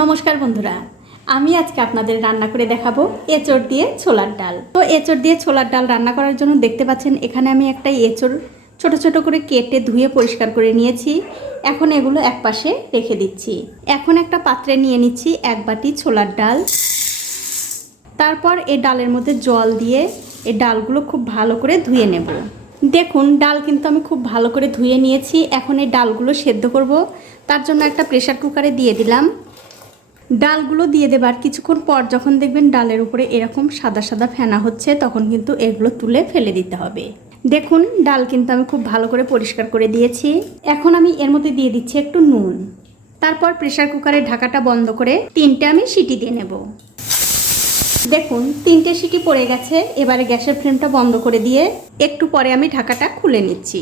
নমস্কার বন্ধুরা, আমি আজকে আপনাদের রান্না করে দেখাবো এঁচড় দিয়ে ছোলার ডাল। তো এঁচড় দিয়ে ছোলার ডাল রান্না করার জন্য দেখতে পাচ্ছেন, এখানে আমি একটা এঁচড় ছোট ছোট করে কেটে ধুয়ে পরিষ্কার করে নিয়েছি। এখন এগুলো একপাশে রেখে দিচ্ছি। এখন একটা পাত্রে নিয়ে নিচ্ছি এক বাটি ছোলার ডাল। তারপর এই ডালের মধ্যে জল দিয়ে এই ডালগুলো খুব ভালো করে ধুয়ে নেব। দেখুন, ডাল কিন্তু আমি খুব ভালো করে ধুয়ে নিয়েছি। এখন এই ডালগুলো সেদ্ধ করব। তার জন্য একটা প্রেশার কুকারে দিয়ে দিলাম। ডালগুলো দিয়ে দেবার কিছুক্ষণ পর যখন দেখবেন ডালের উপরে এরকম সাদা সাদা ফেনা হচ্ছে, তখন কিন্তু এগুলো তুলে ফেলে দিতে হবে। দেখুন, ডাল কিন্তু আমি খুব ভালো করে পরিষ্কার করে দিয়েছি। এখন আমি এর মধ্যে দিয়ে দিচ্ছি একটু নুন। তারপর প্রেশার কুকারে ঢাকাটা বন্ধ করে তিনটে আমি সিটি দিয়ে নেব। দেখুন, তিনটে সিটি পড়ে গেছে, এবারে গ্যাসের ফ্লেমটা বন্ধ করে দিয়ে একটু পরে আমি ঢাকাটা খুলে নিচ্ছি।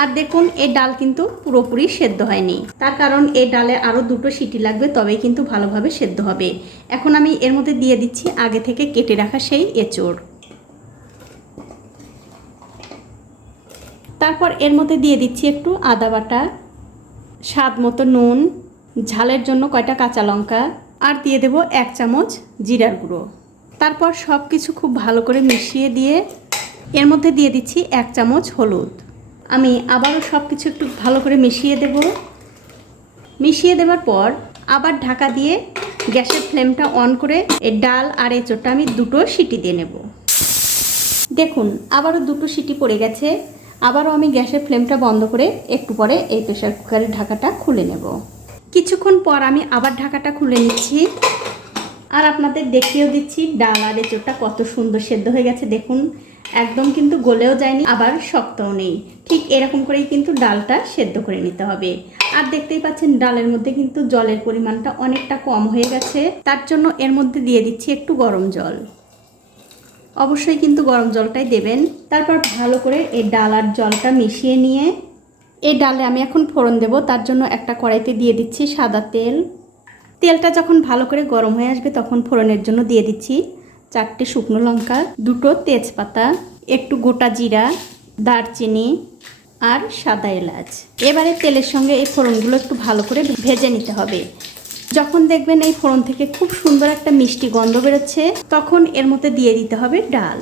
আর দেখুন এই ডাল কিন্তু পুরোপুরি সেদ্ধ হয়নি। তার কারণ এই ডালে আরও দুটো সিটি লাগবে, তবেই কিন্তু ভালোভাবে সেদ্ধ হবে। এখন আমি এর মধ্যে দিয়ে দিচ্ছি আগে থেকে কেটে রাখা সেই এঁচড়। তারপর এর মধ্যে দিয়ে দিচ্ছি একটু আদা বাটা, স্বাদ মতো নুন, ঝালের জন্য কয়টা কাঁচা লঙ্কা আর দিয়ে দেব এক চামচ জিরার গুঁড়ো। তারপর সব কিছু খুব ভালো করে মিশিয়ে দিয়ে এর মধ্যে দিয়ে দিচ্ছি এক চামচ হলুদ। আমি আবারও সব কিছু একটু ভালো করে মিশিয়ে দেব। মিশিয়ে দেওয়ার পর আবার ঢাকা দিয়ে গ্যাসের ফ্লেমটা অন করে এই ডাল আর এঁচোড়টা আমি দুটো সিটি দিয়ে নেব। দেখুন, আবারও দুটো সিটি পড়ে গেছে। আবারও আমি গ্যাসের ফ্লেমটা বন্ধ করে একটু পরে এই প্রেশার কুকারের ঢাকাটা খুলে নেব। কিছুক্ষণ পর আমি আবার ঢাকাটা খুলে নিচ্ছি। আর আপনাদের দেখিয়েও দিচ্ছি, ডাল আর এঁচোড়টা কত সুন্দর সেদ্ধ হয়ে গেছে, দেখুন। একদম কিন্তু গলেও যায়নি, আবার শক্তও নেই। ঠিক এরকম করেই কিন্তু ডালটা সেদ্ধ করে নিতে হবে। আর দেখতেই পাচ্ছেন, ডালের মধ্যে কিন্তু জলের পরিমাণটা অনেকটা কম হয়ে গেছে। তার জন্য এর মধ্যে দিয়ে দিচ্ছি একটু গরম জল। অবশ্যই কিন্তু গরম জলটাই দেবেন। তারপর ভালো করে এই ডাল আর জলটা মিশিয়ে নিয়ে এই ডালে আমি এখন ফোড়ন দেব, তার জন্য একটা কড়াইতে দিয়ে দিচ্ছি সাদা তেল। তেলটা যখন ভালো করে গরম হয়ে আসবে তখন ফোড়নের জন্য দিয়ে দিচ্ছি চারটে শুকনো লঙ্কা, দুটো তেজপাতা, একটু গোটা জিরা, দারচিনি আর সাদা এলাচ। এবারে তেলের সঙ্গে এই ফোড়নগুলো একটু ভালো করে ভেজে নিতে হবে। যখন দেখবেন এই ফোড়ন থেকে খুব সুন্দর একটা মিষ্টি গন্ধ বেরোচ্ছে, তখন এর মধ্যে দিয়ে দিতে হবে ডাল।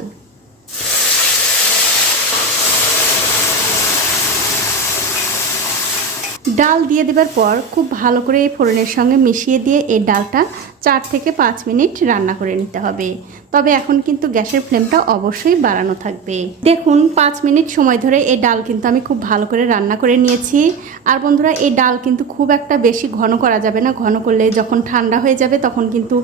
ডাল দিয়ে দেবার পর খুব ভালো করে এই ফোড়নের সঙ্গে মিশিয়ে দিয়ে এই ডালটা চার থেকে পাঁচ মিনিট রান্না করে নিতে হবে। তবে এখন কিন্তু গ্যাসের ফ্লেমটা অবশ্যই বাড়ানো থাকবে। দেখুন, পাঁচ মিনিট সময় ধরে এই ডাল কিন্তু আমি খুব ভালো করে রান্না করে নিয়েছি। আর বন্ধুরা, এই ডাল কিন্তু খুব একটা বেশি ঘন করা যাবে না। ঘন করলে যখন ঠান্ডা হয়ে যাবে, তখন কিন্তু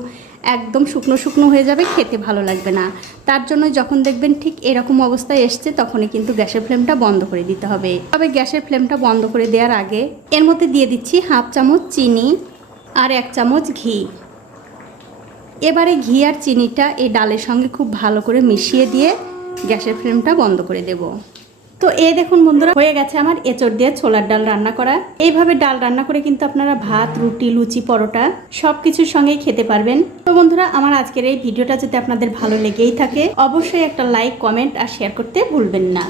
একদম শুকনো শুকনো হয়ে যাবে, খেতে ভালো লাগবে না। তার জন্য যখন দেখবেন ঠিক এরকম অবস্থায় এসছে, তখনই কিন্তু গ্যাসের ফ্লেমটা বন্ধ করে দিতে হবে। তবে গ্যাসের ফ্লেমটা বন্ধ করে দেওয়ার আগে এর মধ্যে দিয়ে দিচ্ছি হাফ চামচ চিনি আর এক চামচ ঘি। এবারে ঘি আর চিনিটা এই ডালের সঙ্গে খুব ভালো করে মিশিয়ে দিয়ে গ্যাসের ফ্লেমটা বন্ধ করে দেব। তো এই দেখুন বন্ধুরা, হয়ে গেছে আমার এঁচড় দিয়ে ছোলার ডাল রান্না করা। এইভাবে ডাল রান্না করে কিন্তু আপনারা ভাত, রুটি, লুচি, পরোটা সব কিছুর সঙ্গেই খেতে পারবেন। তো বন্ধুরা, আমার আজকের এই ভিডিওটা যদি আপনাদের ভালো লেগেই থাকে, অবশ্যই একটা লাইক, কমেন্ট আর শেয়ার করতে ভুলবেন না।